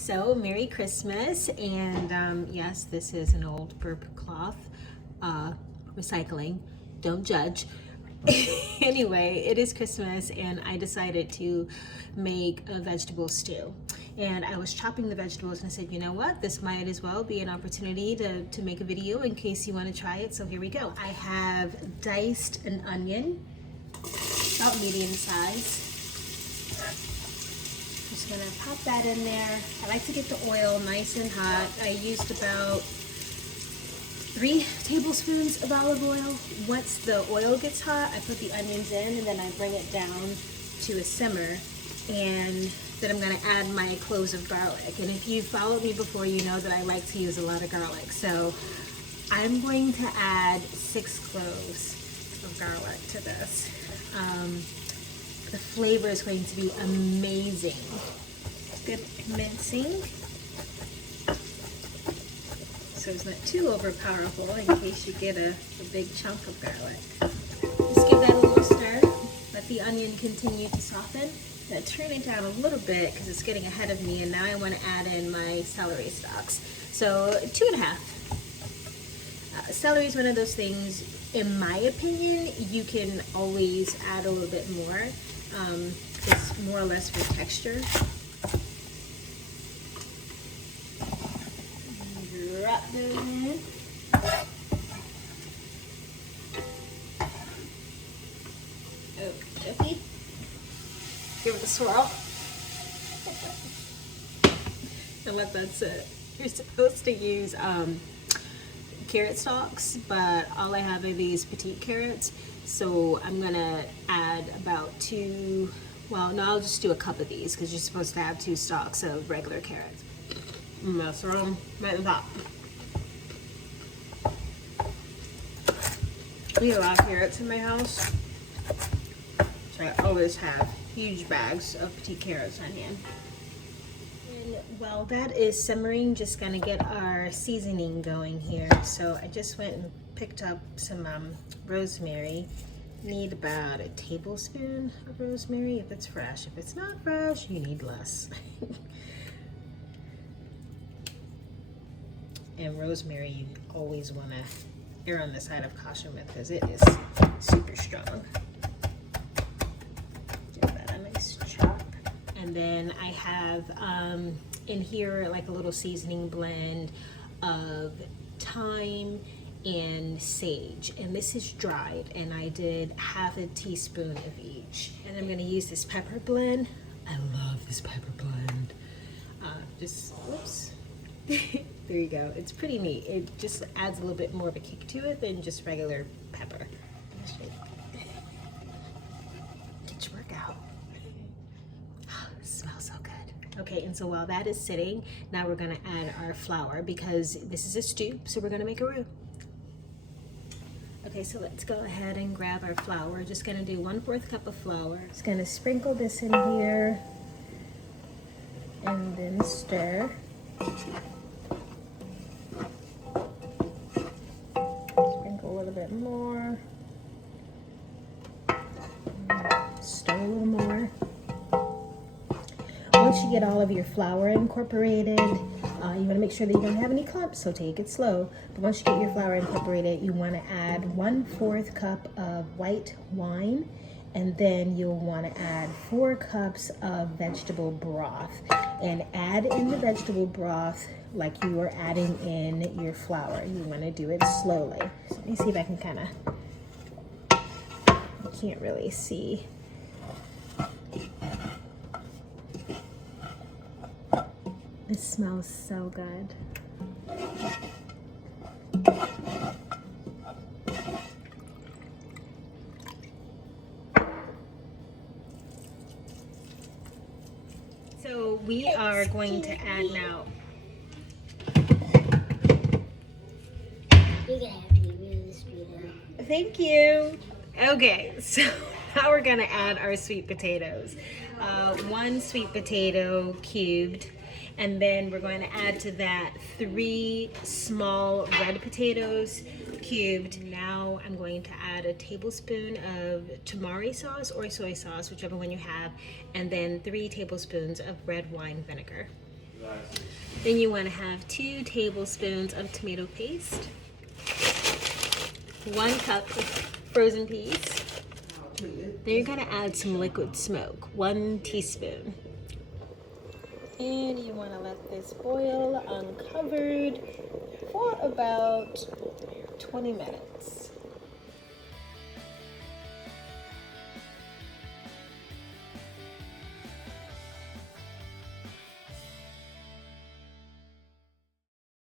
So, Merry Christmas, and yes, this is an old burp cloth, recycling, don't judge. Anyway, it is Christmas and I decided to make a vegetable stew. And I was chopping the vegetables and I said, you know what, this might as well be an opportunity to make a video in case you want to try it. So here we go. I have diced an onion, about medium size. Just gonna pop that in there. I like to get the oil nice and hot. I used about 3 tablespoons of olive oil. Once the oil gets hot, I put the onions in and then I bring it down to a simmer. And then I'm gonna add my cloves of garlic. And if you followed me before, you know that I like to use a lot of garlic. So I'm going to add 6 cloves of garlic to this. The flavor is going to be amazing. Good mincing. So it's not too overpowerful in case you get a big chunk of garlic. Just give that a little stir. Let the onion continue to soften. I'm going to turn it down a little bit because it's getting ahead of me, and now I want to add in my celery stalks. So 2.5. Celery is one of those things, in my opinion, you can always add a little bit more. It's more or less for texture. Drop those in. Okay. Give it a swirl. And let that sit. You're supposed to use carrot stalks, but all I have are these petite carrots. So I'm gonna add about 2, well, no, I'll just do a cup of these because you're supposed to have 2 stalks of regular carrots. I'm gonna throw them right on top. We have a lot of carrots in my house, so I always have huge bags of petite carrots on hand. And while that is simmering, just gonna get our seasoning going here. So I just went and picked up some rosemary. Need about a tablespoon of rosemary if it's fresh. If it's not fresh, you need less. And rosemary, you always want to err on the side of caution with because it is super strong. Give that a nice chop. And then I have in here like a little seasoning blend of thyme and sage, and this is dried, and I did half a teaspoon of each. And I'm going to use this pepper blend. I love this pepper blend. Whoops. There you go. It's pretty neat. It just adds a little bit more of a kick to it than just regular pepper. Get your workout. It smells so good. Okay, and so while that is sitting, now we're going to add our flour because this is a stew, so we're going to make a roux. Okay, so let's go ahead and grab our flour. We're just gonna do 1/4 cup of flour. Just gonna sprinkle this in here and then stir. Sprinkle a little bit more. Stir a little more. Once you get all of your flour incorporated, you want to make sure that you don't have any clumps, so take it slow. But once you get your flour incorporated, you want to add 1/4 cup of white wine, and then you'll want to add 4 cups of vegetable broth. And add in the vegetable broth like you are adding in your flour. You want to do it slowly. So let me see if I can kind of, I can't really see. It smells so good. So we are going to add now. You're gonna have to give me this video. Thank you. Okay, so now we're gonna add our sweet potatoes. 1 sweet potato cubed. And then we're going to add to that 3 small red potatoes cubed. Now I'm going to add a tablespoon of tamari sauce or soy sauce, whichever one you have, and then 3 tablespoons of red wine vinegar. Then you want to have 2 tablespoons of tomato paste, 1 cup of frozen peas. Then you're going to add some liquid smoke, 1 teaspoon. And you want to let this boil uncovered for about 20 minutes.